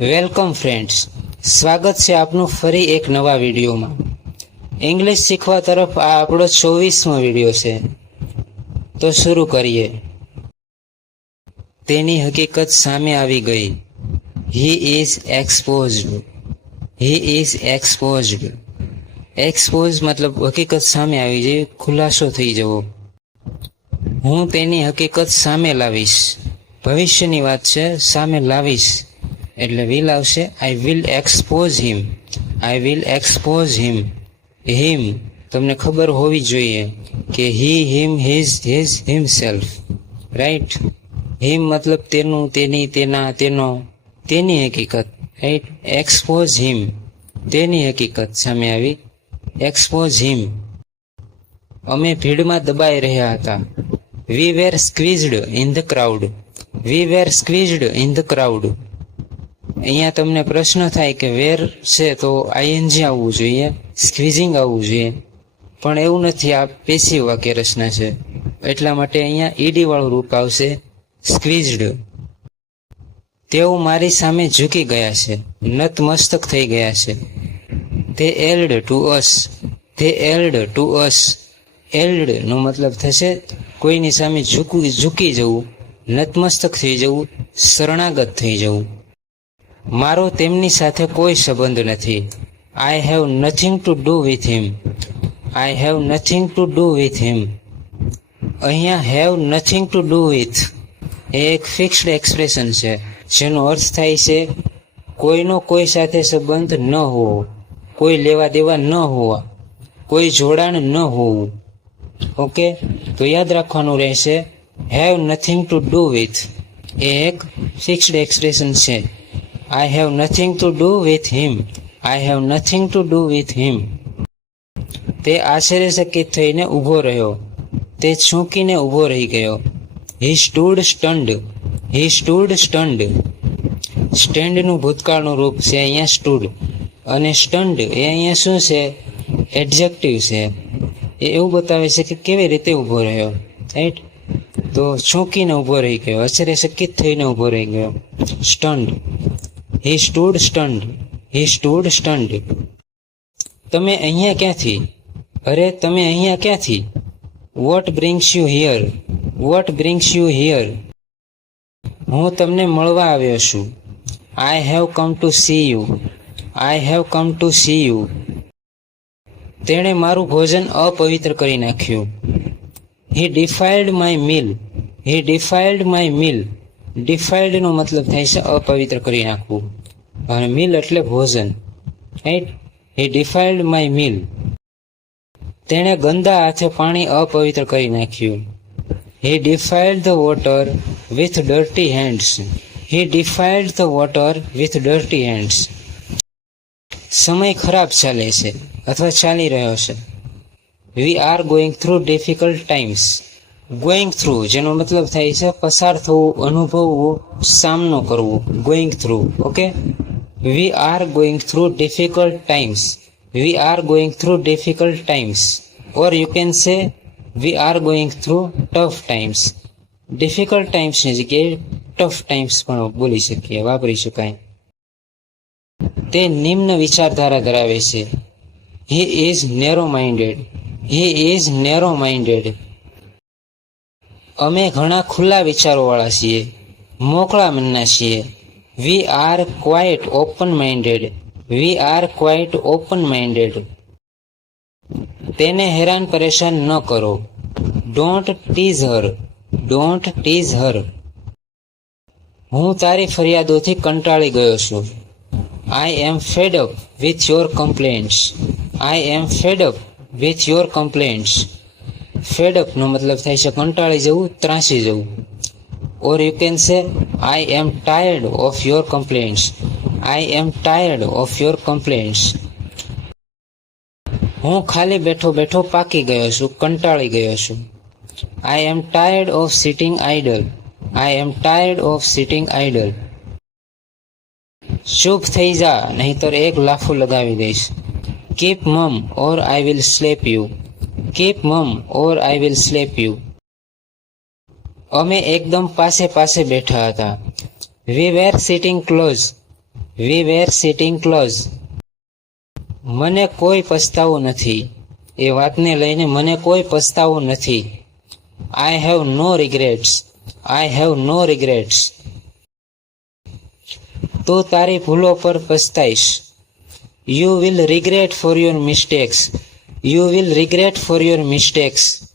Welcome friends, સ્વાગત છે આપનું ફરી એક નવા વિડીયોમાં. ઇંગ્લિશ શીખવા તરફ આ આપણો 24મો વિડીયો છે. તો શરૂ કરીએ. તેની હકીકત સામે આવી ગઈ. He is exposed. He is exposed. Expose મતલબ હકીકત સામે આવી જવી, ખુલાસો થઈ જવો. હું તેની હકીકત સામે લાવીશ. ભવિષ્યની વાત છે, સામે લાવીશ એટલે વિલ આવશે. I will expose him. I will expose him. Him તમને ખબર હોવી જોઈએ કે he, him, his, his, himself. Right. Him મતલબ તેનું, તેની, તેના, તેનો, તેની હકીકત. રાઈટ. એક્સપોઝ હિમ, તેની હકીકત સામે આવી. Expose him. અમે ભીડમાં દબાઈ રહ્યા હતા. We were squeezed in the crowd. We were squeezed in the crowd. અહીંયા તમને પ્રશ્ન થાય કે વેર છે તો આઈએનજી આવવું જોઈએ, સ્ક્વીઝિંગ આવવું જોઈએ, પણ એવું નથી. આ પેસિવ વાક્ય રચના છે, એટલા માટે અહીંયા ઈડી વાળું રૂપ આવશે, સ્ક્વીઝડ. તેઓ મારી સામે ઝૂકી ગયા છે, નતમસ્તક થઈ ગયા છે. તે એલ્ડ ટુ અસ. તે એલ્ડ ટુ અસ. એલ્ડ નો મતલબ થશે કોઈની સામે ઝૂકી જવું, નતમસ્તક થઈ જવું, શરણાગત થઈ જવું. મારો તેમની સાથે કોઈ સંબંધ નથી. I have nothing to do with him. I have nothing to do with him. અહીંયા have nothing to do with a એક ફિક્સ્ડ એક્સપ્રેશન છે, જેનો અર્થ થાય છે કોઈનો કોઈ સાથે સંબંધ ન હોવો, કોઈ લેવા દેવા ન હોવા, કોઈ જોડાણ ન હોવું. ઓકે, તો યાદ રાખવાનું રહેશે, have nothing to do with a એક ફિક્સ્ડ એક્સપ્રેશન છે. I have nothing to do with him. I have nothing to do with him. તે આશ્ચર્યચકિત થઈને ઊભો રહ્યો. તે છૂંકીને ઊભો રહી ગયો. He stood stunned. He stood stunned. Stand નું ભૂતકાળનું રૂપ છે અહીંયા સ્ટૂડ, અને સ્ટન્ડ એ અહીંયા શું છે? એડજેક્ટિવ છે. એ એવું બતાવે છે કે કેવી રીતે ઊભો રહ્યો. રાઈટ. તો છૂંકીને ઊભો રહી ગયો, આશ્ચર્યચકિત થઈને ઊભો રહી ગયો. સ્ટન્ડ. He stood stunned. He stood stunned. તમે અહીંયા ક્યાંથી? અરે તમે અહીંયા ક્યાંથી? What brings you here? What brings you here? હું તમને મળવા આવ્યો છું. I have come to see you. I have come to see you. તેણે મારું ભોજન અપવિત્ર કરી નાખ્યું. He defiled my meal. He defiled my meal. ડિફાઇલ્ડ નો મતલબ થાય છે અપવિત્ર કરી નાખવું, અને મીલ એટલે ભોજન. Right. He defiled my meal. તેણે ગંદા હાથે પાણી અપવિત્ર કરી નાખ્યું. He defiled the water with dirty hands. He defiled the water with dirty hands. સમય ખરાબ ચાલે છે અથવા ચાલી રહ્યો છે. We are going through difficult times. Going through જેનો મતલબ થાય છે પસાર થવું, અનુભવવું, સામનો કરવો. Going through. Okay. We are going through difficult times. We are going through difficult times. Or you can say we are going through tough times. Difficult ટાઈમ્સની જગ્યાએ ટફ ટાઈમ્સ પણ બોલી શકીએ, વાપરી શકાય. તે નિમ્ન વિચારધારા ધરાવે છે. He is narrow minded. He is narrow minded. અમે ઘણા ખુલ્લા વિચારોવાળા છીએ, મોકળા મનના છીએ. We are quite open minded. We are quite open minded. તેને હેરાન પરેશાન ન કરો. Don't tease her. Don't tease her. હું તારી ફરિયાદોથી કંટાળી ગયો છું. I am fed up with your complaints. I am fed up with your complaints. Fed up નો મતલબ થાય છે કંટાળી જવું, ત્રાસી જવું. ઓર you can say I am tired of your complaints. I am tired of your complaints. હું ખાલી બેઠો બેઠો પાકી ગયો છું, કંટાળી ગયો છું. I am tired of sitting idle. I am tired of sitting idle. ચૂપ થઈ જા, નહીતર એક લાફો લગાવી દઈશ. Keep mum or I will slap you. Keep mum or I will slap you. અમે એકદમ પાસે પાસે બેઠા હતા. We were sitting close. We were sitting close. મને કોઈ પસ્તાવો નથી. એ વાતને લઈને મને કોઈ પસ્તાવો નથી. I have no regrets. I have no regrets. તો તારી ભૂલો પર પસ્તાઈશ. You will regret for your mistakes. You will regret for your mistakes.